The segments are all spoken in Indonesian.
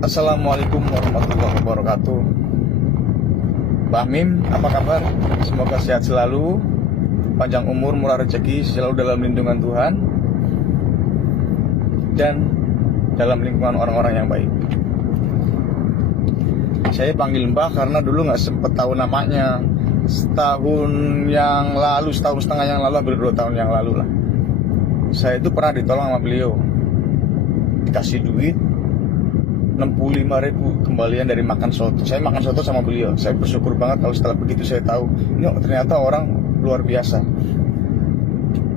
Assalamualaikum warahmatullahi wabarakatuh. Mbah Mim, apa kabar? Semoga sehat selalu, panjang umur, murah rezeki, selalu dalam lindungan Tuhan dan dalam lingkungan orang-orang yang baik. Saya panggil Mbah karena dulu nggak sempet tahu namanya. Setahun setengah yang lalu, hampir 2 tahun yang lalu lah. Saya itu pernah ditolong sama beliau, dikasih duit 65.000 kembalian dari makan soto. Saya makan soto sama beliau. Saya bersyukur banget kalau setelah begitu saya tahu ini ternyata orang luar biasa.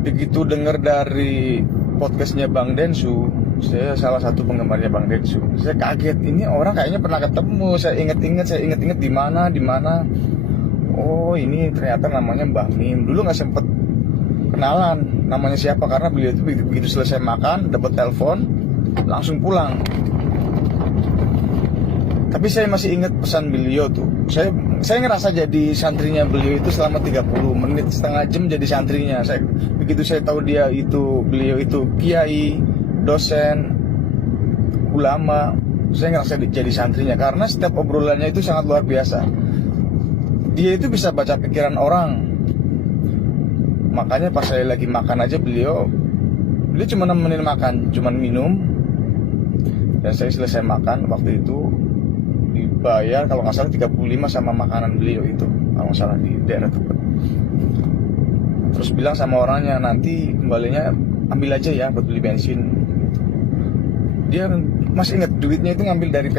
Begitu dengar dari podcastnya Bang Densu, saya salah satu penggemarnya Bang Densu. Saya kaget, ini orang kayaknya pernah ketemu. Saya ingat-ingat di mana. Oh, ini ternyata namanya Mbah Mim. Dulu nggak sempet kenalan namanya siapa karena beliau itu begitu selesai makan dapat telepon langsung pulang. Tapi saya masih ingat pesan beliau tuh. Saya ngerasa jadi santrinya beliau itu selama 30 menit, setengah jam jadi santrinya. Begitu saya tahu beliau itu kiai, dosen, ulama, saya ngerasa jadi santrinya karena setiap obrolannya itu sangat luar biasa. Dia itu bisa baca pikiran orang. Makanya pas saya lagi makan aja beliau cuma nemenin makan, cuma minum. Dan saya selesai makan waktu itu dibayar kalau nggak salah 35 sama makanan beliau itu, kalau nggak salah di daerah tempat. Terus bilang sama orangnya, nanti kembalinya ambil aja ya buat beli bensin. Dia masih ingat duitnya itu ngambil dari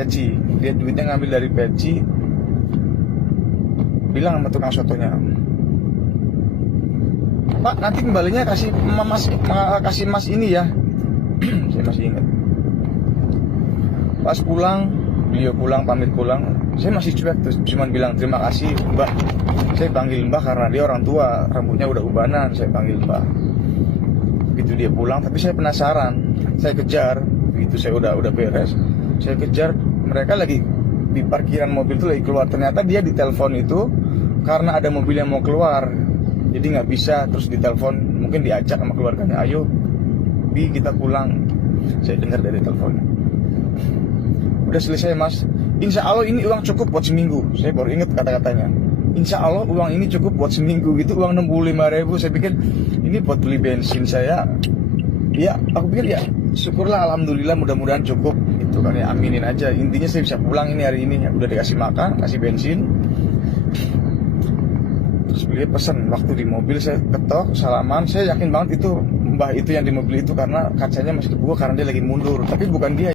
peci. Bilang sama tukang sotonya, Pak, nanti kembalinya kasih mas ini ya. Saya masih ingat. Pas beliau pamit pulang, saya masih cuek terus, cuman bilang terima kasih Mbah. Saya panggil Mbah karena dia orang tua, rambutnya udah ubanan, saya panggil Mbah. Begitu dia pulang, tapi saya penasaran, saya kejar. Begitu saya udah beres, saya kejar. Mereka lagi di parkiran mobil itu lagi keluar. Ternyata dia ditelepon itu karena ada mobil yang mau keluar, jadi nggak bisa. Terus ditelepon, mungkin diajak sama keluarganya, ayo Bi kita pulang. Saya dengar dari teleponnya, udah selesai mas, insya Allah ini uang cukup buat seminggu. Saya baru ingat kata-katanya, insya Allah uang ini cukup buat seminggu gitu. Uang 65.000, saya pikir ini buat beli bensin saya. Ya aku pikir ya syukurlah, alhamdulillah, mudah-mudahan cukup itu kan ya, aminin aja. Intinya saya bisa pulang ini hari ini ya. Udah dikasih makan, kasih bensin. Terus beliau pesan, waktu di mobil saya ketok, salaman. Saya yakin banget itu Mbah itu yang di mobil itu karena kacanya masih kebuka karena dia lagi mundur. Tapi bukan dia.